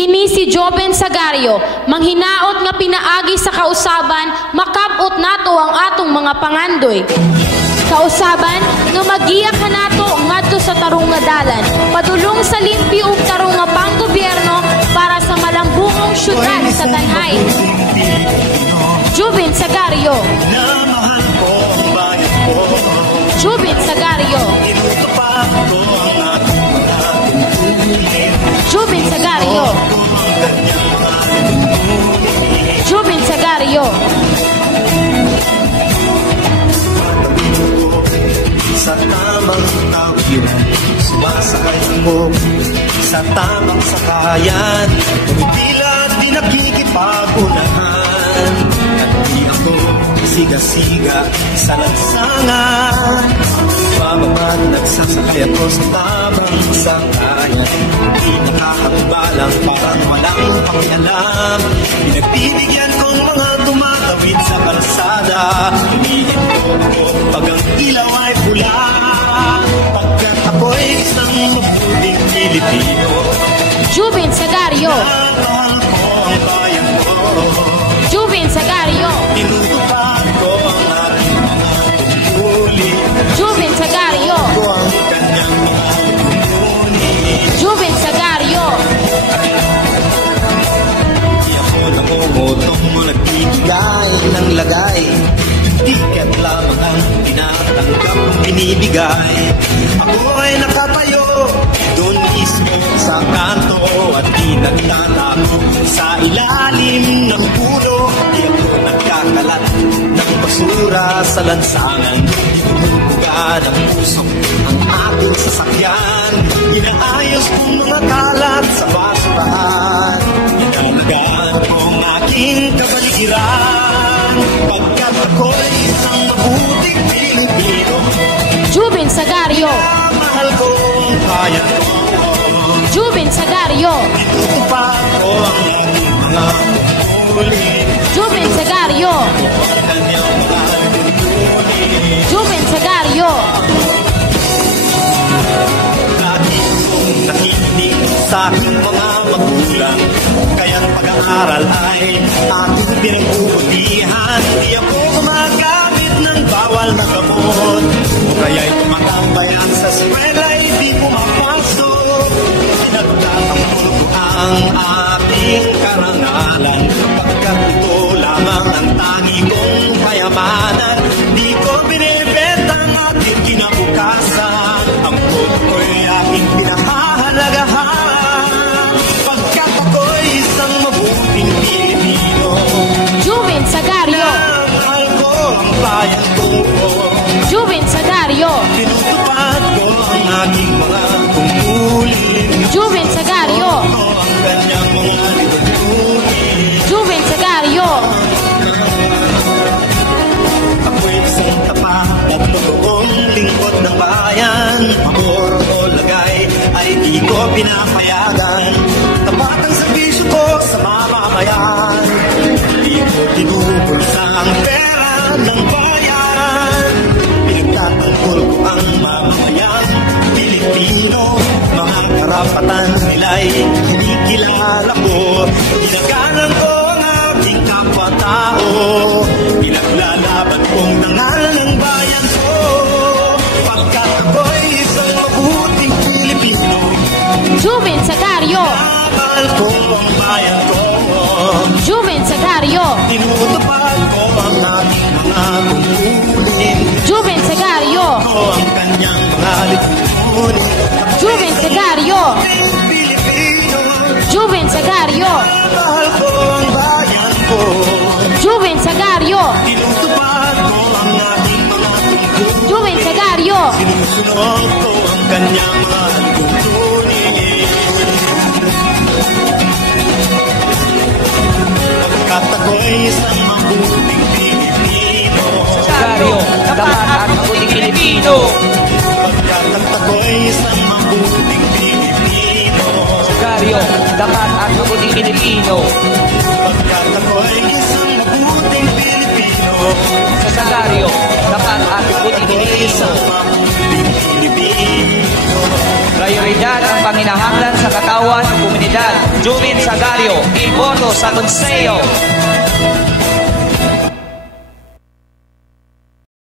Kini si Joven Sagario, manghinaot nga pinaagi sa kausaban, makabot nato ang atong mga pangandoy. Kausaban nga magiya ka nato ngadto sa tarong nga dalan, padulong sa limpi ug tarong nga panggobyerno para sa malambungong syudad sa Tanhay. Joven Sagario. Joven Sagario. Joven Sagario. Joven Sagario. Sa tamang tawid, sumasakay mo sa tamang sakayan, tila di nakikipagunahan. At di ako siga-siga sa lansangan, pababang nagsasakay ako sa tamang sakayan. Di nakakabalang parang walang pakialam, pinagbibigyan kong mga tumatawid sa kalsada. Iniintog ko pag ang ilaw ay pula, pagkat ako'y isang mabuting Pilipino. Joven Sagario. Joven Sagario. Tinutupad ko ang aking mga tungkulin. Joven Sagario. Ang kanyang mga tungkulin. Joven Sagario. Di ako namumutong mo nagbibigay ng lagay, tiket lamang ang tinatanggap kong binibigay. Ako ay nakatayo doon mismo sa kanto at di nagtatago sa ilalim ng puno. Di ako nagkakalat ng basura sa lansangan, di bumubugad ang puso ang aking sasakyan. Inaayos kong mga kalat sa basurahan, inalagaan ko ang aking kapaligiran, pagkat ako'y isang mabuting Pilipino. Joven Sagario. Mahal ko ang bayan ko. Joven Sagario. Tinutupad ko ang aking mga tungkulin. Joven Sagario. Ang kanyang mga tungkulin. Joven Sagario. Lagi kong nakikinig sa aking mga magulang, kaya't pag-aaral ay aking pinag-uutihan. Di ako gumagamit ng bawal na gamot, o kaya'y tumatambayan sa eskwela'y di pumapasok. Pinagtatanggol ko ang ating karangalan, pagkat ito lamang ang tangi kong kayamanan. Di ko binibenta ang ating kinabukasan, ang puto ko'y aking pinahahalagahan, pagkat ako'y isang mabuting Pilipino. Joven Sagario. Mahal ko ang bayan ko. Joven Sagario. Tinutupad ko ang aking mga tungkulin. Joven Sagario. Ang kanyang mga tungkulin. Joven Sagario. Ako'y isang tapat at totoong lingkod ng bayan. Amor o lagay ay di ko pinapayagan. Tapat ang serbisyo ko sa mamamayan. Di ko tinubulsa ang pera ng bayan. Pinagtatanggol ko ang mamamayan Pilipino. Mga karapatan nila'y kinikilala ko. Ginaganan ko ang aking kapwa-tao. Pinaglalaban kong dangal ng bayan ko, pagkat ako'y isang mabuting Pilipino. Joven Sagario. Mahal ko ang bayan ko. Joven Sagario. Tinutupad ko ang aking mga tungkulin. Joven Sagario. Ko ang kanyang mga lipunin. Joven Sagario. Pilipino. Joven Sagario. Mahal ko ang bayan ko. Joven Sagario. Tinutupad ko ang aking mga tungkulin. Joven Sagario. Sinusunod ko ang kanyang mga tuntunin. Pagkat ako'y isang mabuting Pilipino. Sagario, tapat at mabuting Pilipino. Pagkat ako'y isang mabuting Pilipino. Sagario, tapat at mabuting Pilipino. Pagkat ako'y isang mabuting Pilipino. Sa Sagario, tapat tapat at puting Pilipino. Prioridad ang panginahanglan sa katawan ng komunidad. Jubin Sagario, iboto sa Konseyo.